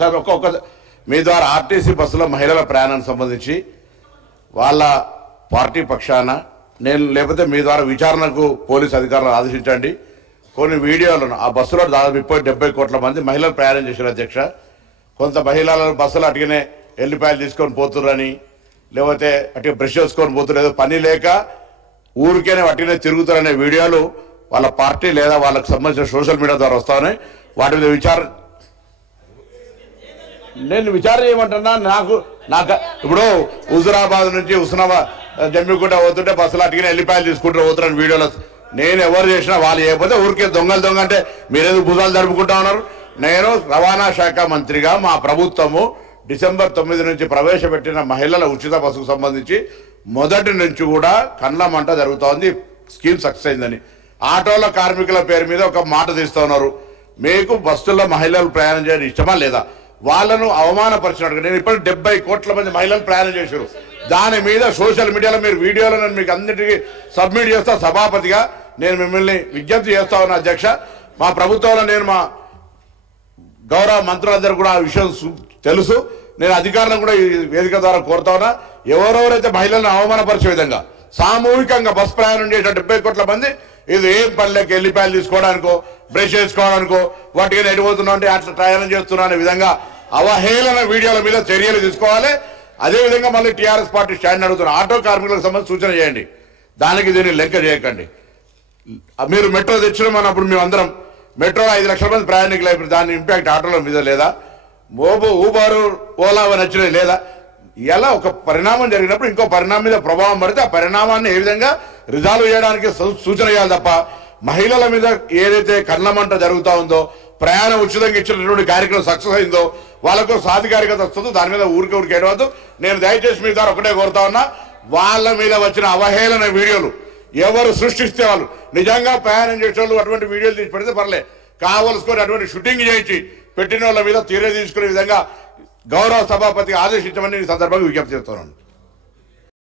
Sir ఒక్కొక్క మీ ద్వారా RTC బస్సులో మహిళల ప్రయాణానికి సంబంధించి వాళ్ళ పార్టీ పక్షాన నేను లేకపోతే మీ ద్వారా విచారణకు పోలీసు అధికారులను ఆదేశించండి. కొన్ని వీడియోలను ఆ బస్సులో దాదాపు 70 కోట్ల మంది మహిళలు ప్రయాణం చేశారు అధ్యక్ష. కొంత మహిళలు బస్సులు అటుగానే ఎల్లిపాయలు తీసుకొని పోతుర్రని లేకపోతే అటు బ్రష్ చేసుకొని పోతున్నారు, పని లేక ఊరికేనే అటుగానే తిరుగుతారనే వీడియోలు వాళ్ళ పార్టీ లేదా వాళ్ళకు సంబంధించిన సోషల్ మీడియా ద్వారా వస్తాయని వాటి మీద నేను విచారణ చేయమంటున్నా. నాకు ఇప్పుడు హుజురాబాద్ నుంచి ఉస్నాబాద్ జమ్మికుంట పోతుంటే బస్సులు అటుగానే ఎల్లిపాయలు తీసుకుంటూ పోతున్నాను వీడియోలో. నేను ఎవరు చేసినా వాళ్ళు చేయకపోతే ఊరికే దొంగ అంటే మీరేదో భుజాలు జరుపుకుంటా ఉన్నారు. నేను రవాణా శాఖ మంత్రిగా మా ప్రభుత్వము డిసెంబర్ 9 నుంచి ప్రవేశపెట్టిన మహిళల ఉచిత బస్సుకు సంబంధించి మొదటి నుంచి కూడా కండ్ల మంట జరుగుతోంది. స్కీమ్ సక్సెస్ అయిందని ఆటోల కార్మికుల పేరు మీద ఒక మాట తీస్తూ ఉన్నారు. మీకు బస్సుల్లో మహిళలు ప్రయాణం చేయడం ఇష్టమా లేదా? వాళ్ళను అవమానపరిచినట్టుగా నేను ఇప్పుడు 70 కోట్ల మంది మహిళలు ప్రయాణం చేశారు. దాని మీద సోషల్ మీడియాలో మీరు వీడియోలో నేను మీకు అన్నిటికీ సబ్మిట్ చేస్తా. సభాపతిగా నేను మిమ్మల్ని విజ్ఞప్తి చేస్తా ఉన్నా అధ్యక్ష. మా ప్రభుత్వంలో నేను మా గౌరవ మంత్రులందరూ కూడా ఆ విషయం తెలుసు. నేను అధికారులను కూడా ఈ వేదిక ద్వారా కోరుతా ఉన్నా, ఎవరెవరైతే మహిళలను అవమానపరిచే విధంగా సామూహికంగా బస్ ప్రయాణం చేసిన 70 కోట్ల మంది ఇది ఏం పనిలోకి ఎల్లిపాయలు తీసుకోవడానికో బ్రష్ చేసుకోవడానికో వాటికి ఎడిపోతున్నా అంటే అట్లా ప్రయాణం చేస్తున్నా అనే విధంగా అవహేళన వీడియోల మీద చర్యలు తీసుకోవాలి. అదేవిధంగా మళ్ళీ టీఆర్ఎస్ పార్టీ స్టాండ్ అడుగుతున్న ఆటో కార్మికులకు సంబంధించి సూచన చేయండి. దానికి దీన్ని లెక్క చేయకండి. మీరు మెట్రో తెచ్చినామన్నప్పుడు మేమందరం మెట్రోలో 5 లక్షల మంది ప్రయాణికులు అయిపోయి దాని ఇంపాక్ట్ ఆటోల మీద లేదా? ఊబరు ఓలా నచ్చినది లేదా? ఇలా ఒక పరిణామం జరిగినప్పుడు ఇంకో పరిణామం మీద ప్రభావం పడితే ఆ పరిణామాన్ని ఏ విధంగా రిజాల్వ్ చేయడానికి సూచన చేయాలి తప్ప మహిళల మీద ఏదైతే కళ్ళమంట జరుగుతూ ఉందో, ప్రయాణం ఉచితంగా ఇచ్చినటువంటి కార్యక్రమం సక్సెస్ అయిందో, వాళ్ళకు సాధికారికత వస్తుందో దాని మీద ఊరికే ఏడవద్దు. నేను దయచేసి మీ ద్వారా ఒకటే కోరుతా ఉన్నా, వాళ్ళ మీద వచ్చిన అవహేళన వీడియోలు ఎవరు సృష్టిస్తే వాళ్ళు నిజంగా ప్రయాణం చేసే వాళ్ళు అటువంటి వీడియోలు తీసి పెడితే పర్లే, కావలసుకొని అటువంటి షూటింగ్ చేయించి పెట్టిన వాళ్ళ మీద తీరే తీసుకునే విధంగా గౌరవ సభాపతికి ఆదేశించమని ఈ సందర్భంగా విజ్ఞప్తి చేస్తున్నాను.